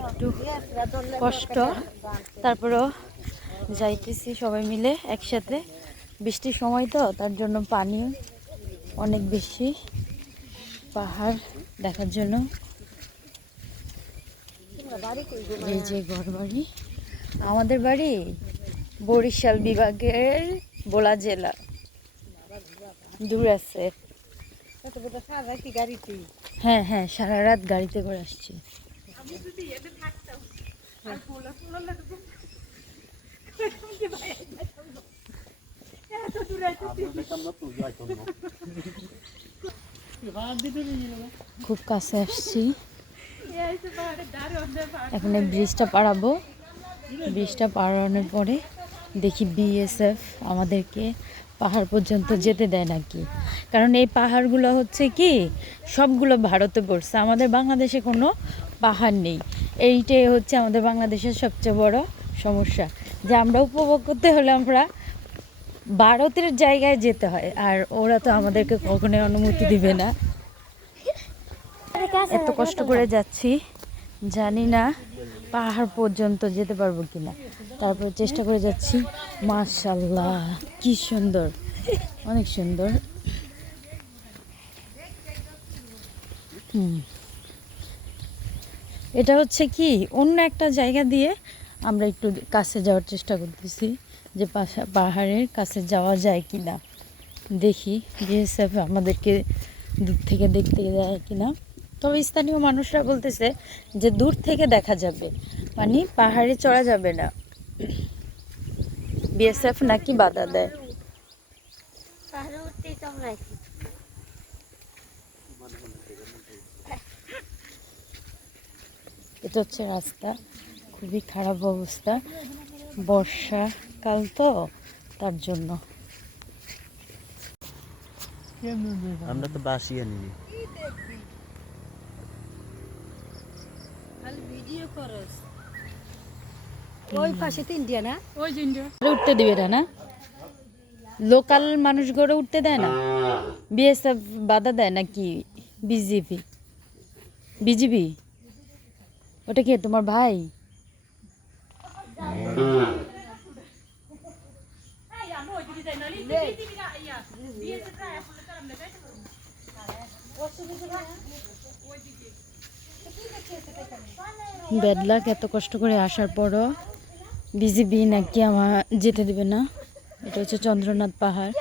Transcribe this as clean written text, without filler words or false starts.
একটু কষ্ট, তারপরেও যাইতেছি সবাই মিলে একসাথে। বৃষ্টির সময় তো, তার জন্য পানি অনেক বেশি পাহাড় দেখার জন্য। এই যে ঘর বাড়ি, আমাদের বাড়ি বরিশাল বিভাগের বোলা জেলা, দূর আছে। হ্যাঁ হ্যাঁ, সারা রাত গাড়িতে করে আসছি। খুব কাছে আসছি, এখন এই ব্রিজটা পারাবো। ব্রিজটা পারানোর পরে দেখি বিএসএফ আমাদেরকে পাহাড় পর্যন্ত যেতে দেয় নাকি। কারণ এই পাহাড়গুলো হচ্ছে কি, সবগুলো ভারতে পড়ছে, আমাদের বাংলাদেশে কোনো পাহাড় নেই। এইটাই হচ্ছে আমাদের বাংলাদেশের সবচেয়ে বড় সমস্যা, যে আমরা উপভোগ করতে হলে আমরা ভারতের জায়গায় যেতে হয়, আর ওরা তো আমাদেরকে কখনোই অনুমতি দিবে না। এত কষ্ট করে যাচ্ছি, জানি না পাহাড় পর্যন্ত যেতে পারবো কিনা, তারপরে চেষ্টা করে যাচ্ছি। মাশাআল্লাহ, কি সুন্দর, অনেক সুন্দর। এটা হচ্ছে কি অন্য একটা জায়গা দিয়ে আমরা একটু কাছে যাওয়ার চেষ্টা করতেছি, যে পাহাড়ের কাছে যাওয়া যায় কিনা দেখি, বিএসএফ আমাদেরকে দূর থেকে দেখতে দেয় কিনা। তবে স্থানীয় মানুষরা বলতেছে যে দূর থেকে দেখা যাবে, মানে পাহাড়ে চড়া যাবে না, বিএসএফ নাকি বাধা দেয়। এটা হচ্ছে রাস্তা, খুবই খারাপ অবস্থা, বর্ষাকাল তো, তার জন্য। আমরা তো বাসি আনি। ওই পাশে তো ইন্ডিয়া না, ওই যে ইন্ডিয়া উঠতে দিবে না, লোকাল মানুষ গড়ে উঠতে দেয় না, বিএসএফ বাধা দেয় নাকি? বিজেপি, বিজিবি, ওটা কি তোমার ভাই? ব্যাড লাক, এত কষ্ট করে আসার পরও বিজিবি নাকি আমার যেতে দেবে না। এটা হচ্ছে চন্দ্রনাথ পাহাড়।